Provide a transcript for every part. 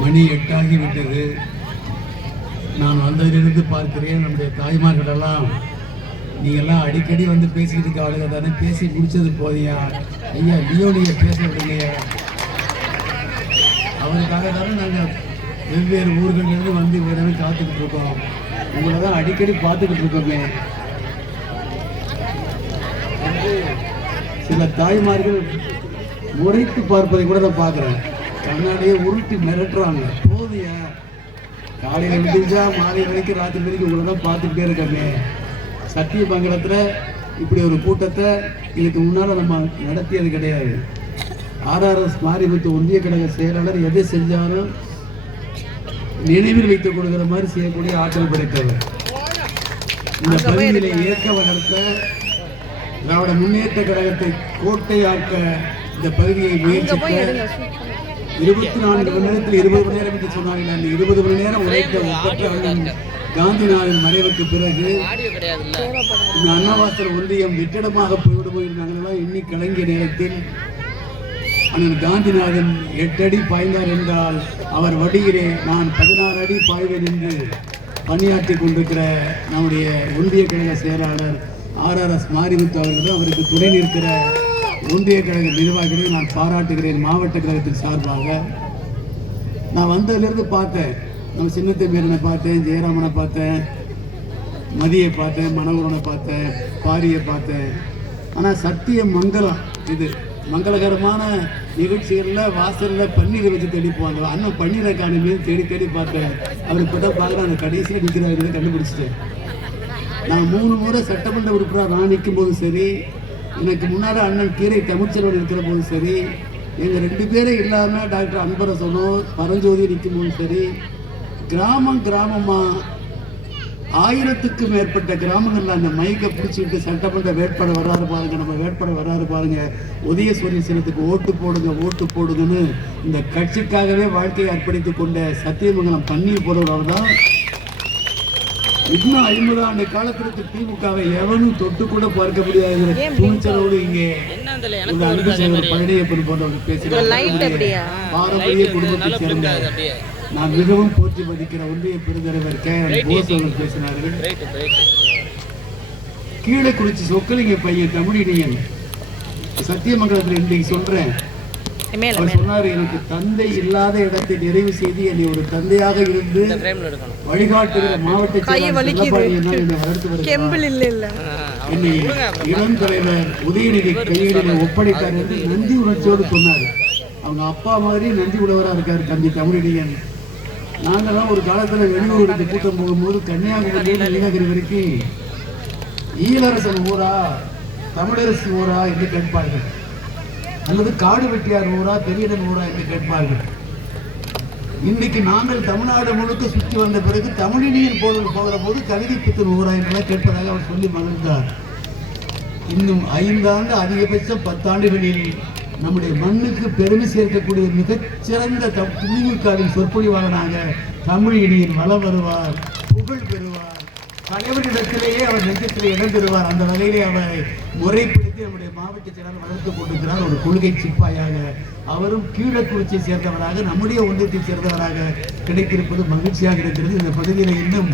மணி 8 ஆகிவிட்டது. நான் வந்ததிலிருந்து பார்க்கிறேன், நம்முடைய தாய்மார்களெல்லாம் நீங்கள்லாம் அடிக்கடி வந்து பேசிக்கிட்டு இருக்க ஆளுங்க தானே, பேசி முடிச்சது போதியா? ஐயா லியோனியை பேச விடுங்கய்யா. அவருக்காக தானே நாங்கள் வெவ்வேறு ஊர்களிலிருந்து வந்து இவ்வளவு காத்துக்கிட்டு இருக்கோம். உங்களை தான் அடிக்கடி பார்த்துக்கிட்டு இருக்கோமே. சில தாய்மார்கள் முறைத்து பார்ப்பதை கூட நான் பார்க்குறேன். கண்ணாடியை உருட்டி மிரட்டுறாங்க. போதியா, காலையில் விடிஞ்சா மாலை வரைக்கும் ராத்திரி வரைக்கும் உங்களை தான் பார்த்துக்கிட்டே இருக்கமே. சத்தியமங்கலத்தில் இப்படி ஒரு கூட்டத்தை இதுக்கு முன்னால் நம்ம நடத்தியது கிடையாது. ஆர்ஆர்எஸ் மாரிமுத்து ஒன்றிய கழக செயலாளர் எதை செஞ்சாலும் நினைவில் வைத்துக் கொடுக்கிற மாதிரி செய்யக்கூடிய ஆற்றல் படைத்தவர். இந்த பகுதியிலே இயக்க வளர்த்த திராவிட முன்னேற்ற கழகத்தை கோட்டையாக்க இந்த பகுதியை முயற்சிக்க 24 மணி நேரத்தில் 20 மணி நேரம் என்று சொன்னார்கள். அந்த 20 மணி நேரம் உழைத்த ஒப்பற்ற அண்ணன் காந்திநாதன் மறைவுக்கு பிறகு இந்த அன்னவாசல் ஒன்றியம் வெற்றிடமாக போய்விடுமோ என்று நாங்களெல்லாம் எண்ணி கலங்கிய நேரத்தில் அண்ணன் காந்திநாதன் 8 அடி பாய்ந்தார் என்றால் அவர் வழியிலே நான் 16 அடி பாய்வேன் என்று பணியாற்றி கொண்டிருக்கிற நம்முடைய ஒன்றிய கழக செயலாளர் ஆர்ஆர்எஸ் மாரிமுத்து அவர்களும் அவருக்கு துணை நிற்கிற ஒன்றிய கழக நிர்வாகிகளை நான் பாராட்டுகிறேன். மாவட்ட கழகத்தின் சார்பாக நான் வந்ததிலிருந்து பார்த்தேன். நம்ம சின்னத்தை மேரனை பார்த்தேன், ஜெயராமனை பார்த்தேன், மதியை பார்த்தேன், மனோகரனை பார்த்தேன், பாரியை பார்த்தேன். ஆனால் சத்தியமங்கலம் இது மங்களகரமான நிகழ்ச்சிகளில் வாசலில் பன்னீரை வச்சு தெளிப்போம். அந்த அண்ணன் பன்னீரை காணுமே தேடி தேடி பார்த்தேன். அவருக்கு கிட்ட பார்க்குறேன். அந்த கடைசியில் நிற்கிறாருங்கிறத கண்டுபிடிச்சிட்டேன். நான் 3 முறை சட்டமன்ற உறுப்பினராக நான் நிற்கும் போதும் சரி, எனக்கு முன்னால் அண்ணன் கீரை தமிழ்ச்செல்வன் இருக்கிற போதும் சரி, எங்கள் 2 பேரும் இல்லாமல் டாக்டர் அன்பரசனோ பரஞ்சோதி நிற்கும் போதும் சரி, கிராமமாக 1000க்கு மேற்பட்ட கிராமங்களில் அந்த மைக்கை பிடிச்சிட்டு சட்டமன்ற வேட்பாளர் வராரு பாருங்க, நம்ம வேட்பாளர் வராரு பாருங்க, உதயசூரியன் சின்னத்துக்கு ஓட்டு போடுங்க ஓட்டு போடுங்கன்னு இந்த கட்சிக்காகவே வாழ்க்கையை அர்ப்பணித்துக் கொண்ட சத்தியமங்கலம் பன்னீர் போடுறவர் தான் இன்னும் 50 ஆண்டு காலத்திற்கு திமுகவை எவனும் தொட்டு கூட பார்க்க முடியாத துணிச்சலோடு இங்கே பழனியப்பன் போன்றவர்கள் பேசுகிறார். பாரம்பரிய குடும்பத்தை சேர்ந்த நான் மிகவும் போற்றி மதிக்கிற ஒன்றிய பெருந்தலைவர் KN போஸ் அவர்கள் பேசினார்கள். கீழே குறிச்சி சொக்கலிங்க பையன் தமிழினியன் சத்தியமங்கலத்தில் இன்றைக்கு சொல்றேன். அவர் சொன்னார், எனக்கு தந்தை இல்லாத இடத்தை நிறைவு செய்து என்னை ஒரு தந்தையாக இருந்து வழிகாட்டுகிற மாவட்ட என்னை இளம் தலைவர் உதயநிதி கையிலே ஒப்படைத்தார் என்று நன்றி உணர்ச்சியோடு சொன்னார். அவங்க அப்பா மாதிரி நன்றி உழவராக இருக்கார் தம்பி தமிழினியன். நாங்கள்லாம் ஒரு காலத்தில் வெளியூருக்கு கூட்டம் போகும்போது கன்னியாகுமரியில நீலகிரி வரைக்கும் ஈழரசன் ஊரா தமிழரசு ஊரா என்று கேட்பார்கள், அல்லது காடு வெட்டியார் ஊரா பெரியடன் ஊரா என்று கேட்பார்கள். இன்றைக்கு நாங்கள் தமிழ்நாடு முழுக்க சுற்றி வந்த பிறகு தமிழினியன் போகிற போது கவிதை பித்தன் ஊரா என்றெல்லாம் கேட்பதாக அவர் சொல்லி மகிழ்ந்தார். இன்னும் 5 ஆண்டு அதிகபட்சம் 10 ஆண்டுகளில் நம்முடைய மண்ணுக்கு பெருமை சேர்க்கக்கூடிய மிகச்சிறந்த திமுகவின் சொற்பொழிவாளனாக தமிழினியன் வளம் வருவார், புகழ் பெறுவார், தலைவரிடத்திலேயே அவர் நெஞ்சத்திலே இடம் பெறுவார். அந்த வகையிலே அவரை முறைப்படுத்தி நம்முடைய மாவட்ட செயலாளர் வளர்த்துக் கொண்டிருக்கிறார். ஒரு கொள்கை சிப்பாயாக அவரும் கீழக்குறிச்சியை சேர்ந்தவராக நம்முடைய ஒன்றியத்தை சேர்ந்தவராக கிடைத்திருப்பது மகிழ்ச்சியாக இருக்கிறது. இந்த பகுதியில் இன்னும்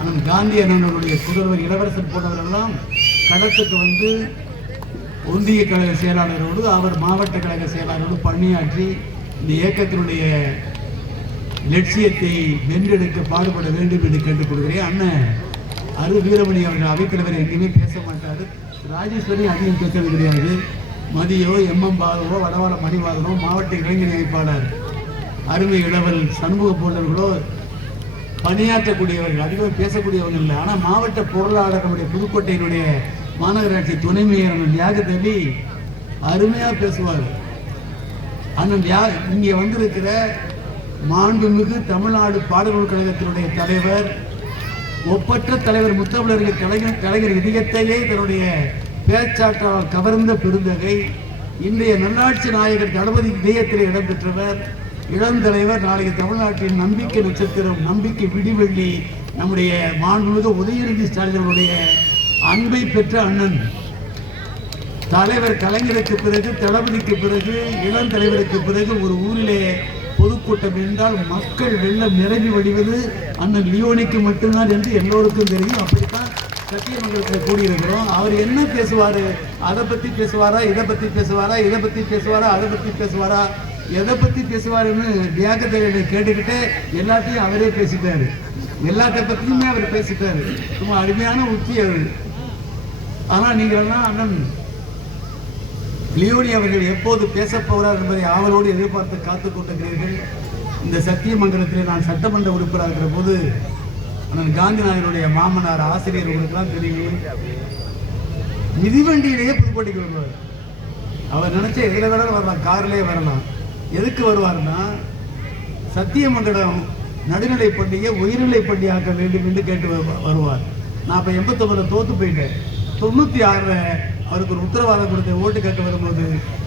அண்ணன் காந்தி அண்ணனுடைய புதல்வர் இளவரசன் போன்றவரெல்லாம் களத்துக்கு வந்து ஒன்றிய கழக செயலாளரோடு அவர் மாவட்ட கழக செயலாளரோடு பணியாற்றி இந்த இயக்கத்தினுடைய லட்சியத்தை வென்றெடுக்க பாடுபட வேண்டும் என்று கேட்டுக்கொள்கிறேன். அண்ணன் அரு வீரமணி அவர்கள் அவைத்தலைவர் எங்கேயுமே பேச மாட்டார். ராஜேஸ்வரி அதிகம் பேசுறது கிடையாது. மதியோ MM பாலுவோ வடவாள மணிவாதனோ மாவட்ட இளைஞர் அமைப்பாளர் அருமை இளவல் சண்முக போன்றவர்களோ பணியாற்றக்கூடியவர்கள், அதிகம் பேசக்கூடியவர்கள் இல்லை. ஆனால் மாவட்ட பொருளாளர் நம்முடைய புதுக்கோட்டையினுடைய மாநகராட்சி துணை மேயர் தியாகதேவி அருமையாக பேசுவார். அண்ணன் இங்கே வந்திருக்கிற மாண்புமிகு தமிழ்நாடு பாடநூல் கழகத்தினுடைய தலைவர், ஒப்பற்ற தலைவர், முத்தமிழர்கள் கலைஞர் இதயத்தையே தன்னுடைய பேச்சாற்றால் கவர்ந்த பெருந்தகை, இன்றைய நல்லாட்சி நாயகர் தளபதி இதயத்தில் இடம்பெற்றவர், இளந்தலைவர், நாளைக்கு தமிழ்நாட்டின் நம்பிக்கை நட்சத்திரம், நம்பிக்கை விடிவெள்ளி, நம்முடைய மாண்புமிகு உதயநிதி ஸ்டாலின் அவருடைய அன்பை பெற்ற அண்ணன் தலைவர் கலைஞருக்கு பிறகு, தளபதிக்கு பிறகு, இளம் தலைவருக்கு பிறகு ஒரு ஊரிலே பொதுக்கூட்டம் என்றால் மக்கள் வெள்ளம் நிரம்பி வடிவது அண்ணன் லியோனிக்கு மட்டும்தான் என்று எல்லோருக்கும் தெரியும். அப்படித்தான் சத்தியமங்கலத்தில் கூடியிருக்கிறோம். அவர் என்ன பேசுவார்? அதை பற்றி பேசுவாரா, இதை பற்றி பேசுவாரா, இதை பற்றி பேசுவாரா, அதை பற்றி பேசுவாரா, எதை பற்றி பேசுவாருன்னு தியாகத்தை கேட்டுக்கிட்டே எல்லாத்தையும் அவரே பேசிட்டாரு. எல்லாத்த பற்றியுமே அவர் பேசிட்டாரு. ரொம்ப அருமையான உத்தி அவர். ஆனால் நீங்கள் எல்லாம் அண்ணன் லியோனி அவர்கள் எப்போது பேச போகிறார் என்பதை ஆவலோடு எதிர்பார்த்து காத்துக் கொண்டிருக்கிறீர்கள். இந்த சத்தியமங்கலத்தில் நான் சட்டமன்ற உறுப்பினராக இருக்கிற போது அண்ணன் காந்திநாதனுடைய மாமனார் ஆசிரியர்களுக்கெல்லாம் தெரியும், மிதிவண்டியிலேயே புதுக்கோட்டைக்கு வருவார். அவர் நினைச்ச எதில் வேணாலும் வரலாம், காரிலே வரலாம். எதுக்கு வருவார்னா, சத்தியமங்கலம் நடுநிலை பள்ளியை உயர்நிலை பள்ளி ஆக்க வேண்டும் என்று கேட்டு வருவார். நான் இப்போ 89 தோத்து போயிட்டேன். 96 அவருக்கு ஒரு உத்தரவாதம் கொடுத்த ஓட்டு கேட்க வரும்போது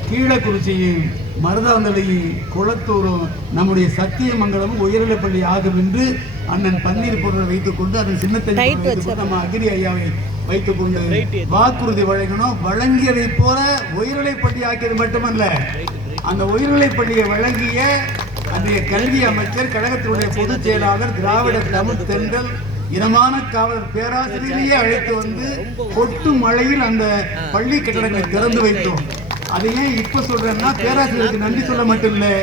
கீழக்குறிச்சியும் மருதாந்தலையும் குளத்தூரும் நம்முடைய சத்தியமங்கலமும் உயர்நிலை பள்ளி ஆகும் என்று அண்ணன் பன்னீர் பொருளை வைத்துக் கொண்டு அதன் சின்னத்தை நம்ம அகிரி ஐயாவை வைத்துக் கொண்டு வாக்குறுதி வழங்கணும். வழங்கியதை போல உயர்நிலை பள்ளி ஆக்கியது மட்டுமல்ல, அந்த உயர்நிலை பள்ளியை வழங்கிய அன்றைய கல்வி அமைச்சர், கழகத்தினுடைய பொதுச் செயலாளர், திராவிட தமிழ் தென்றல் இனமான காவலர் பேராசிரியரையே அழைத்து வந்து கொட்டு மழையில் அந்த பள்ளி கட்டடங்களை திறந்து வைத்தோம். அதை ஏன் இப்ப சொல்றேன்னா, பேராசிரியருக்கு நன்றி சொல்ல மட்டும் இல்லை,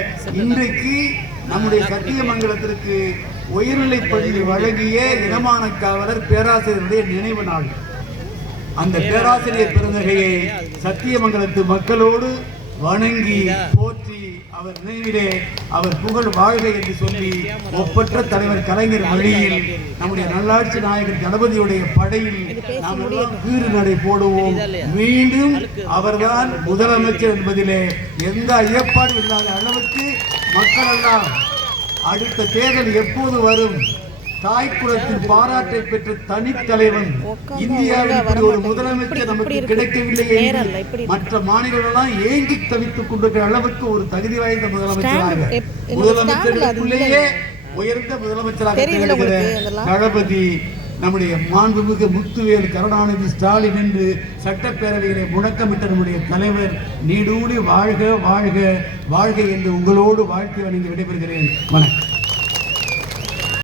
இன்றைக்கு நம்முடைய சத்தியமங்கலத்திற்கு உயர்நிலை பள்ளி வழங்கிய இனமான காவலர் பேராசிரியருடைய நினைவு நாள். அந்த பேராசிரியர் பெருந்தகையை சத்தியமங்கலத்து மக்களோடு வணங்கி போற்றி அவர் நினைவிலே அவர் புகழ் வாழ்க என்று சொல்லி ஒப்பற்ற தலைவர் கலைஞர் வழியில் நம்முடைய நல்லாட்சி நாயகர் தளபதியுடைய படையில் நாம் எல்லாம் வீறு நடை போடுவோம். மீண்டும் அவர்தான் முதலமைச்சர் என்பதிலே எந்த ஐயப்பாடும் இல்லாத அளவுக்கு மக்கள் எல்லாம் அடுத்த தேர்தல் எப்போது வரும், தாய்க்குளத்தின் பாராட்டை பெற்ற தனித்தலைவன் இந்தியாவில் இப்படி ஒரு முதலமைச்சர் நமக்கு கிடைக்கவில்லை என்று மற்ற மாநிலங்களெல்லாம் ஏங்கி தவித்துக் கொண்டிருக்கிற அளவுக்கு ஒரு தகுதி வாய்ந்த முதலமைச்சராக, முதலமைச்சர்களுக்குள்ளேயே உயர்ந்த முதலமைச்சராக தளபதி நம்முடைய மாண்புமிகு முத்துவேல் கருணாநிதி ஸ்டாலின் என்று சட்டப்பேரவையிலே முழக்கமிட்ட நம்முடைய தலைவர் நீடூழி வாழ்க வாழ்க வாழ்க என்று உங்களோடு வாழ்த்தி வணங்கி விடைபெறுகிறேன். வணக்கம்.